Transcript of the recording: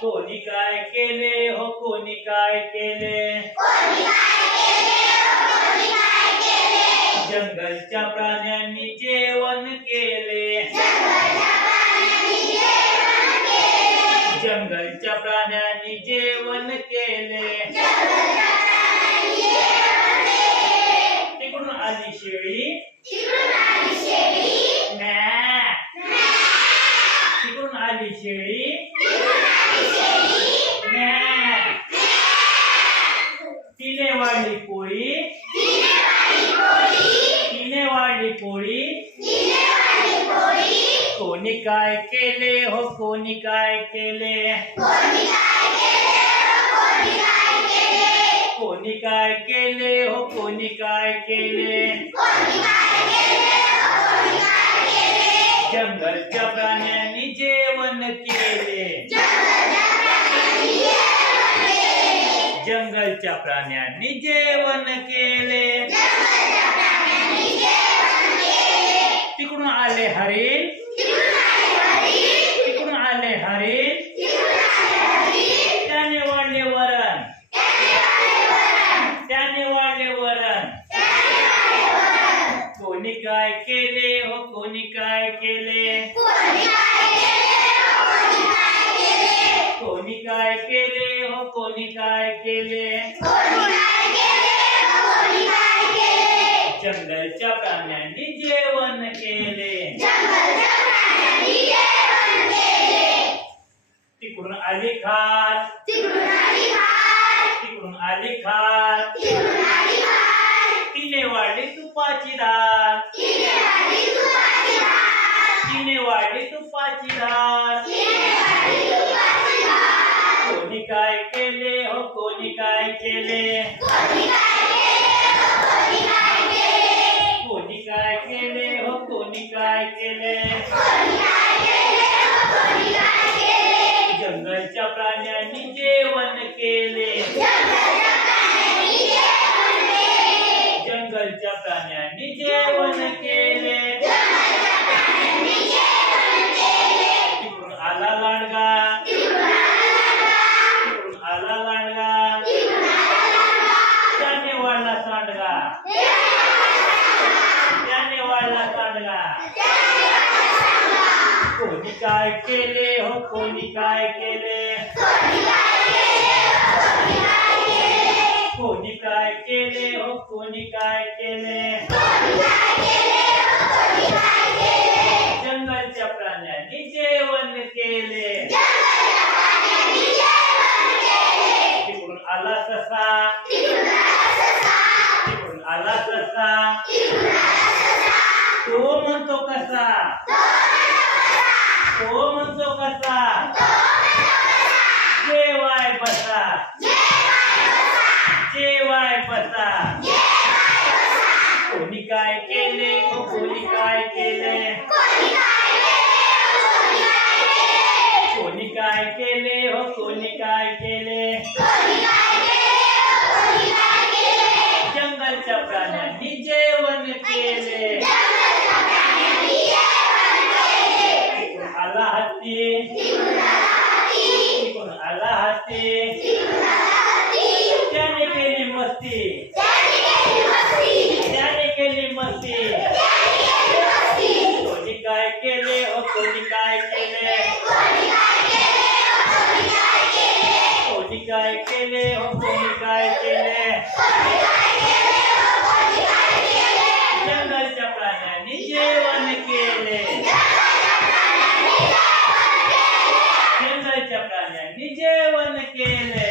कोणी काय केले हो, कोणी काय केले? जंगलच्या प्राण्यांनी जेवण केले. जंगलच्या प्राण्यांनी जेवण केले. तिकडून आली शेळी म्या. तिकडून आली शेळी म्या. तिने वाढली पोळी तिने वाढली पोळी कोणी काय केले हो कोणी काय केले कोणी काय केले हो कोणी काय केले जंगलच्या प्राण्यांनी जेवण केले जंगलच्या प्राण्यांनी जेवण केले तिकडून आले हरिण तिकडून आले हरिण त्याने वाढले वरण. त्याने वाढले वरण. कोणी काय केले हो, कोणी काय केले? कोणी काय केले हो, कोणी काय केले? जंगलच्या प्राण्यांनी जेवण केले. तिकडून आली खात तिकडून आली खात तिने वाढली तुपाची धार. तिने वाढली तुपाची धार. कोणी काय केले हो कोणी काय केले? कोणी काय केले हो, कोणी काय केले जंगलच्या प्राण्यांनी जेवण केले. जंगलच्या प्राण्यांनी जेवण केले. तिकडून आला लांडगा. तिकडून आला लांडगा. त्याने वाढला सांडगा कोणी काय केले हो कोणी काय केले कोणी काय केले हो कोणी काय केले जंगलच्या प्राण्यांनी जेवण केले म्हणतो कसा तो म्हणतो कसा जेवाय बसा. जेवाय बसा. कोणी काय केले? कोणी काय केले? तिकडून आला हत्ती तिकडून आला हत्ती त्याने केली मस्ती त्याने केली मस्ती कोणी काय केले? हो कोणी काय केले कोणी काय చెప్పాలి అన్ని చేయవన్న కేలే